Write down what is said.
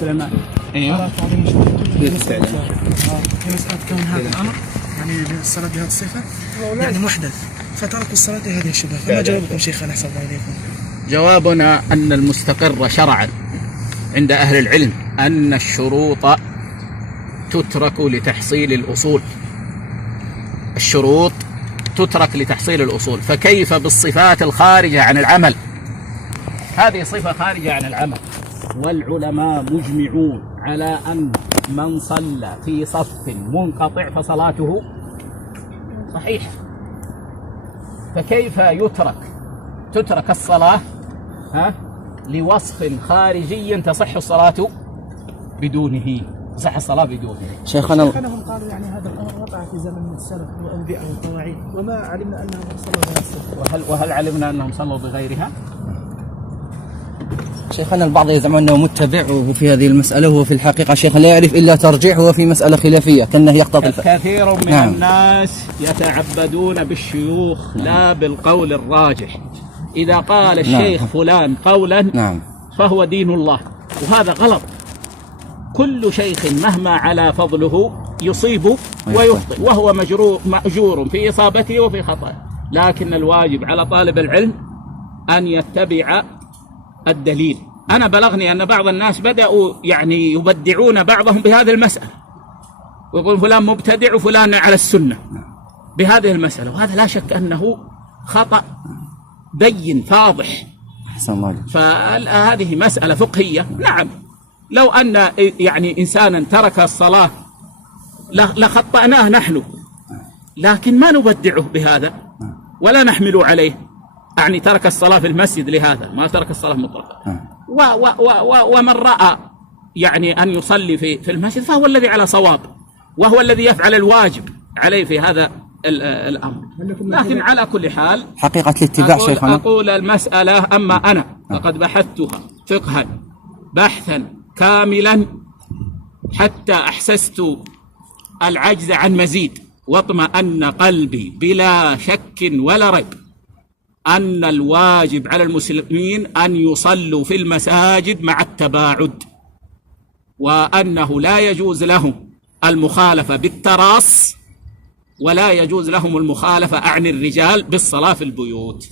سليمان. ايوه. في مسألة كون هذا الأمر يعني الصلاة بهذه الصفة يعني محدث فتركوا الصلاة لهذه الشبهة، فما جوابكم شيخنا أحسن الله إليكم؟ جوابنا أن المستقر شرعا عند أهل العلم أن الشروط تترك لتحصيل الأصول. الشروط تترك لتحصيل الأصول، فكيف بالصفات الخارجة عن العمل؟ هذه صفة خارجة عن العمل، والعلماء مجمعون على أن من صلى في صف منقطع فصلاته صحيحة، فكيف تترك الصلاة لوصف خارجي تصح الصلاة بدونه، تصح الصلاة بدونه. شيخنا هم قالوا يعني هذا الأمر وقع في زمن السلف والأنبياء والطواعين، وما علمنا أنهم صلوا بهذا الصفة. وهل علمنا أنهم صلوا بغيرها؟ شيخنا البعض يزعم أنه متبع وهو في هذه المسألة، وهو في الحقيقة شيخ لا يعرف إلا ترجيح، هو في مسألة خلافية كأنه يقتضي كثير من الناس يتعبدون بالشيوخ لا بالقول الراجح. إذا قال الشيخ فلان قولا فهو دين الله، وهذا غلط. كل شيخ مهما على فضله يصيب ويخطئ، وهو مأجور في إصابته وفي خطأه، لكن الواجب على طالب العلم أن يتبع الدليل. أنا بلغني أن بعض الناس بدأوا يعني يبدعون بعضهم بهذه المسألة، ويقول فلان مبتدع وفلان على السنة بهذه المسألة، وهذا لا شك أنه خطأ بين فاضح. فهذه مسألة فقهية. نعم، لو أن يعني إنسانا ترك الصلاة لخطأناه نحن، لكن ما نبدعه بهذا ولا نحمل عليه، يعني ترك الصلاة في المسجد لهذا، ما ترك الصلاة مطلقا. ومن رأى يعني أن يصلي في المسجد فهو الذي على صواب، وهو الذي يفعل الواجب عليه في هذا الأمر. لكن على كل حال حقيقة الاتباع شيخنا، أقول المسألة أما أنا فقد بحثتها فقها بحثا كاملا حتى أحسست العجز عن مزيد، واطمأن قلبي بلا شك ولا ريب أن الواجب على المسلمين أن يصلوا في المساجد مع التباعد، وأنه لا يجوز لهم المخالفة بالتراص، ولا يجوز لهم المخالفة عن الرجال بالصلاة في البيوت.